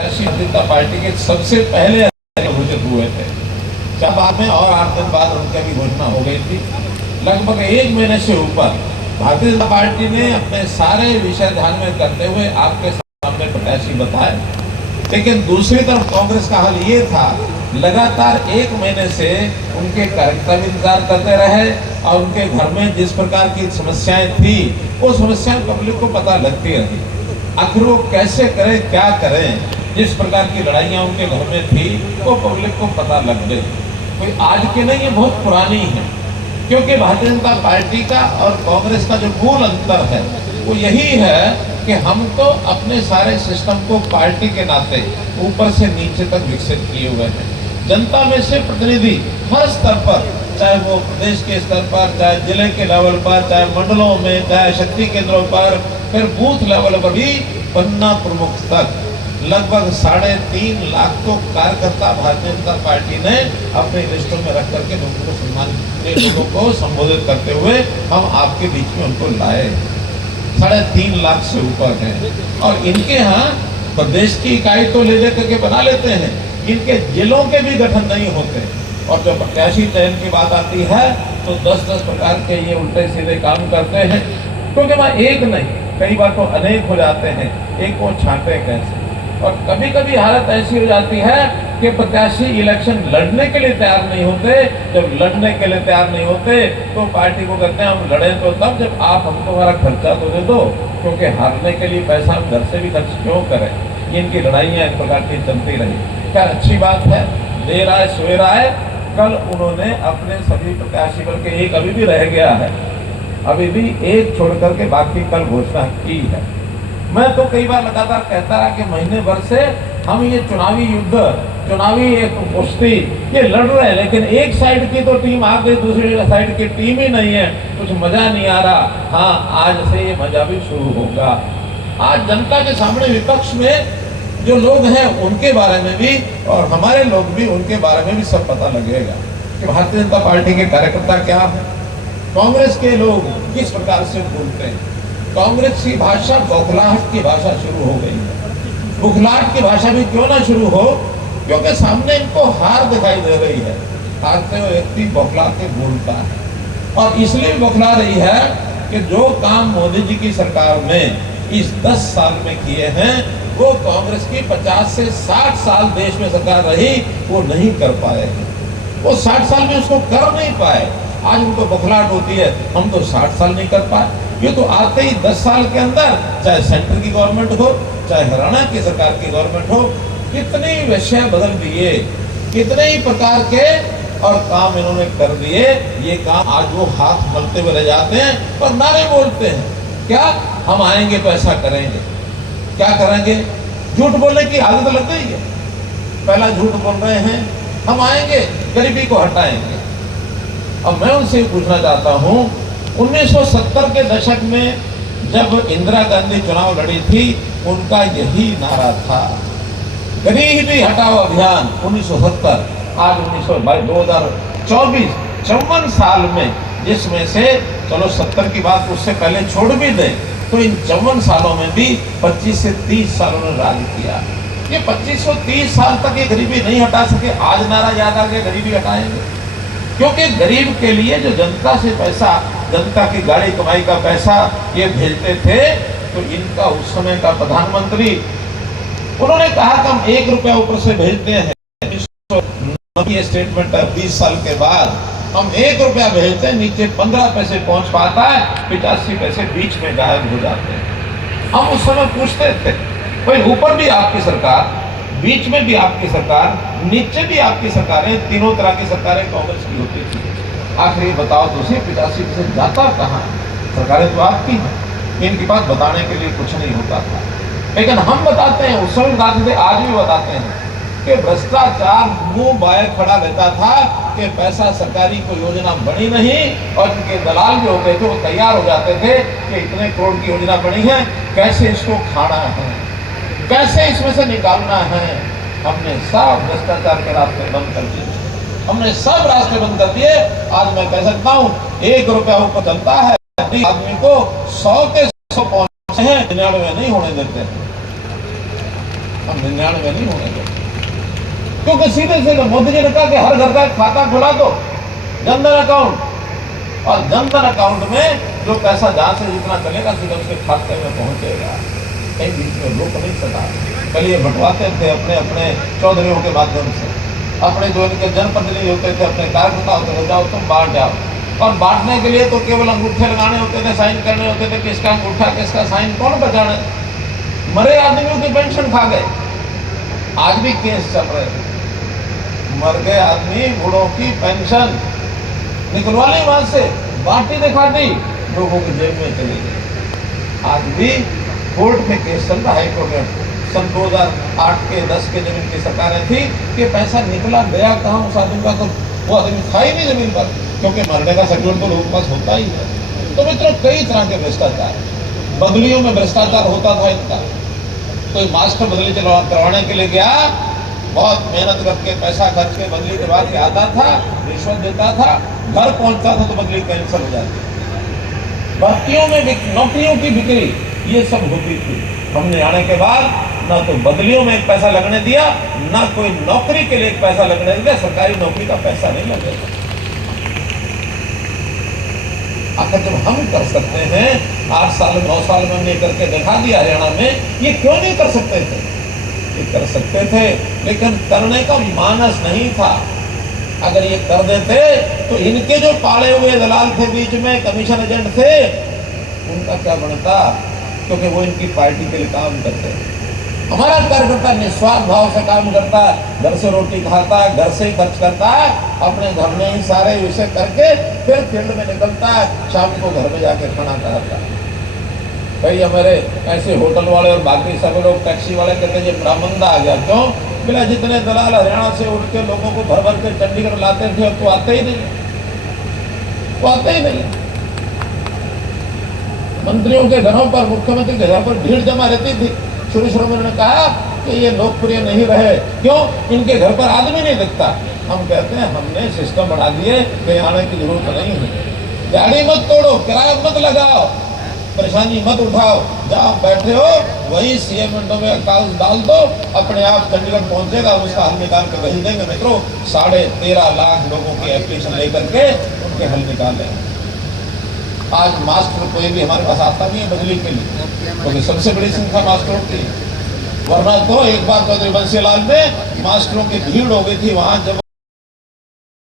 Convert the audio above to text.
राष्ट्रीय जनता पार्टी के सबसे पहले घोषित हुए थे। जब बाद में और 8 दिन बाद उनकी भी घोषणा हो गई थी। लगभग 1 महीने से ऊपर भारतीय जनता पार्टी ने अपने सारे विषय ध्यान में करते हुए आपके सामने प्रत्याशी बताए, लेकिन दूसरी तरफ कांग्रेस का हाल ये था, लगातार 1 महीने से उनके कार्यकर्ता भी इंतजार करते रहे और उनके घर में जिस प्रकार की समस्याएं थी वो समस्याएं पब्लिक को पता लगती रही। आखिर वो कैसे करें, क्या करें, जिस प्रकार की लड़ाइयाँ उनके घर में थी वो पब्लिक को पता लग गई। कोई आज की नहीं, ये बहुत पुरानी है, क्योंकि भारतीय जनता पार्टी का और कांग्रेस का जो मूल अंतर है वो यही है कि हम तो अपने सारे सिस्टम को पार्टी के नाते ऊपर से नीचे तक विकसित किए हुए हैं। जनता में से प्रतिनिधि हर स्तर पर, चाहे वो प्रदेश के स्तर पर, चाहे जिले के लेवल पर, चाहे मंडलों में, चाहे शक्ति केंद्रों पर, फिर बूथ लेवल पर भी पन्ना प्रमुख तक लगभग 3.5 लाख तो कार्यकर्ता भारतीय जनता पार्टी ने अपने लिस्टों में रख करके लोगों को सम्मान, लोगों को संबोधित करते हुए हम आपके बीच में उनको लाए। 3.5 लाख से ऊपर है और इनके यहाँ प्रदेश की इकाई तो ले लेकर के बना लेते हैं, इनके जिलों के भी गठन नहीं होते। और जब प्रत्याशी चयन की बात आती है तो 10-10 प्रकार के ये उल्टे सीधे काम करते हैं, क्योंकि वहाँ एक नहीं, कई बार तो अनेक हो जाते हैं, एक को छांटे कैसे। और कभी कभी हालत ऐसी हो जाती है कि प्रत्याशी इलेक्शन लड़ने के लिए तैयार नहीं होते। जब लड़ने के लिए तैयार नहीं होते तो पार्टी को कहते हैं हम लड़ें तो तब जब आप हमको हमारा खर्चा तो दे दो, क्योंकि हारने के लिए पैसा हम घर से भी खर्च क्यों करें। इनकी लड़ाइयाँ एक प्रकार की चलती रही। क्या अच्छी बात है, देर आए सवेर आए। कल उन्होंने अपने सभी प्रत्याशी, बल्कि एक अभी भी रह गया है, अभी भी एक छोड़ करके बाकी कल घोषणा की है। मैं तो कई बार लगातार कहता रहा कि महीने भर से हम ये चुनावी युद्ध, चुनावी एक कुश्ती ये लड़ रहे हैं, लेकिन एक साइड की तो टीम आ गई, दूसरी साइड की टीम ही नहीं है, कुछ मजा नहीं आ रहा। हाँ, आज से ये मजा भी शुरू होगा। आज जनता के सामने विपक्ष में जो लोग हैं उनके बारे में भी और हमारे लोग भी उनके बारे में भी सब पता लगेगा कि भारतीय जनता पार्टी के कार्यकर्ता क्या है, कांग्रेस के लोग किस प्रकार से बोलते हैं। कांग्रेस की भाषा बौखलाहट की भाषा शुरू हो गई है। बुखलाहट की भाषा भी क्यों ना शुरू हो, क्योंकि सामने इनको हार दिखाई दे रही है। हारते हुए व्यक्ति बौखला के बोलता है और इसलिए बौखला रही है कि जो काम मोदी जी की सरकार ने इस 10 साल में किए हैं वो कांग्रेस की 50 से 60 साल देश में सरकार रही वो नहीं कर पाए। वो 60 साल में उसको कर नहीं पाए। आज उनको बौखलाहट होती है हम तो 60 साल नहीं कर पाए। ये तो आते ही 10 साल के अंदर, चाहे सेंटर की गवर्नमेंट हो चाहे हरियाणा की सरकार की गवर्नमेंट हो, कितने विषय बदल दिए, कितने ही प्रकार के और काम इन्होंने कर दिए। ये काम आज वो हाथ मलते हुए रह जाते हैं और नारे बोलते हैं, क्या हम आएंगे तो ऐसा करेंगे। क्या करेंगे? झूठ बोलने की आदत लग गई है। पहला झूठ बोल रहे हैं हम आएंगे, गरीबी को हटाएंगे। अब मैं उनसे पूछना चाहता हूँ, 1970 के दशक में जब इंदिरा गांधी चुनाव लड़ी थी उनका यही नारा था, गरीबी हटाओ अभियान 1970। आज 2024 54 साल में, जिसमें से चलो 70 की बात उससे पहले छोड़ भी दें तो इन 54 सालों में भी 25 से 30 सालों ने राज किया। ये 25 से 30 साल तक ये गरीबी नहीं हटा सके, आज नारा याद आ गया गरीबी हटाएंगे। क्योंकि गरीब के लिए जो जनता से पैसा, जनता की गाड़ी कमाई का पैसा ये भेजते थे, तो इनका उस समय का प्रधानमंत्री उन्होंने कहा कि हम 1 रुपया ऊपर से भेजते हैं। ये स्टेटमेंट है 20 साल के बाद हम 1 रुपया भेजते हैं, नीचे 15 पैसे पहुंच पाता है, 85 पैसे बीच में गायब हो जाते हैं। हम उस समय पूछते थे भाई ऊपर भी आपकी सरकार, बीच में भी आपकी सरकार, नीचे भी आपकी सरकारें, तीनों तरह की सरकारें कांग्रेस की होती थी। आखिर ये बताओ तो 85 पैसे जाता कहाँ? सरकारें तो आपकी हैं, इनकी बात बताने के लिए कुछ नहीं होता था। लेकिन हम बताते हैं, उस समय बताते थे, आज भी बताते हैं कि भ्रष्टाचार मुंह बाहर खड़ा रहता था कि पैसा सरकारी कोई योजना बनी नहीं, और इनके दलाल जो होते थे वो तैयार हो जाते थे कि इतने करोड़ की योजना बनी है, कैसे इसको खाना है, कैसे इसमें से निकालना है। हमने सब भ्रष्टाचार के रास्ते बंद कर दिए, हमने सब रास्ते बंद कर दिए। आज मैं कह सकता हूँ 1 रुपया ऊपर चलता है, आदमी को 100 के 100 पहुंचे हैं, 99 नहीं होने देते। हम 99 नहीं होने देंगे, क्योंकि सीधे सीधे मोदी जी ने कहा कि हर घर का एक खाता खुला दो, जनधन अकाउंट, और जनधन अकाउंट में जो पैसा जहां से जितना चलेगा सीधे उसके खाते में पहुंचेगा, कहीं बीच में रोक नहीं सका। कल ये बंटवाते थे अपने अपने चौधरियों के माध्यम से, अपने जो इनके जनप्रतिनिधि होते थे, अपने कार्यकर्ता होते थे, जाओ तुम बांट जाओ, और बांटने के लिए तो केवल अंगूठे लगाने होते थे, साइन करने होते थे, किसका अंगूठा किसका साइन कौन बचाने। मरे आदमियों की पेंशन खा गए, आज भी केस चल रहे थे, मर गए आदमी बूढ़ों की पेंशन निकलवा ली, वहां से बांटी दिखा दी, लोगों की जेब में चली गई। आज भी कोर्ट में केस चल रहा है, हाईकोर्ट में। सन 2008 के 10 के जब इनकी सरकारें थी कि पैसा निकला गया कहाँ उस आदमी का, तो वो आदमी था ही नहीं जमीन पर, क्योंकि मरने का सर्टिफिकेट तो लोगों के पास होता ही है। तो मित्रों, कई तरह के भ्रष्टाचार, बदलियों में भ्रष्टाचार होता था इनका। कोई मास्टर बदली करवाने के लिए गया, बहुत मेहनत करके पैसा खर्च के बदली करवा के आता था, रिश्वत देता था, घर पहुंचता था तो बदली कैंसिल हो जाती। भर्तियों में नौकरियों की बिक्री, ये सब होती थी। हमने आने के बाद ना तो बदलियों में एक पैसा लगने दिया, ना कोई नौकरी के लिए एक पैसा लगने दिया। सरकारी नौकरी का पैसा नहीं लगेगा। आखिर जब हम कर सकते हैं, 8 साल 9 साल में हमने करके दिखा दिया हरियाणा में, ये क्यों नहीं कर सकते थे? ये कर सकते थे, लेकिन करने का मानस नहीं था। अगर ये कर देते तो इनके जो पाले हुए दलाल थे बीच में, कमीशन एजेंट थे, उनका क्या बनता, क्योंकि वो इनकी पार्टी के लिए काम करते। हमारा कार्यकर्ता निस्वार्थ भाव से काम करता है, घर से रोटी खाता है, घर से ही खर्च करता है, अपने घर में ही सारे विषय करके फिर फील्ड में निकलता है, शाम को घर में जाके खाना खाता है। भाई हमारे ऐसे होटल वाले और बाकी सब लोग टैक्सी वाले कहते हैं बड़ा मंदा आ गया। क्यों? बोला जितने दलाल हरियाणा से उठ के लोगों को भर भर के चंडीगढ़ लाते थे, अब तो आते ही नहीं, वो आते ही नहीं। मंत्रियों के घरों पर, मुख्यमंत्री के घर पर भीड़ जमा रहती थी। शुरू में उन्होंने कहा कि ये लोकप्रिय नहीं रहे, क्यों? इनके घर पर आदमी नहीं दिखता। हम कहते हैं हमने सिस्टम बना दिए कि आने की जरूरत नहीं है। गाड़ी मत तोड़ो, किराया मत लगाओ, परेशानी मत उठाओ, जहाँ बैठे हो वही सीएम विंडो में अकाउंट डाल दो, अपने आप चंडीगढ़ पहुंचेगा, उसका हल निकाल कर भेज देंगे। मित्रों, 13.5 लाख लोगों की एप्लीकेशन लेकर के उनके हल निकाले। आज मास्टर कोई भी हमारे पास आता नहीं है बदली के लिए, क्योंकि सबसे बड़ी संख्या मास्टरों की। वरना तो एक बार चौधरी बंसीलाल में मास्टरों की भीड़ हो गई थी वहां, जब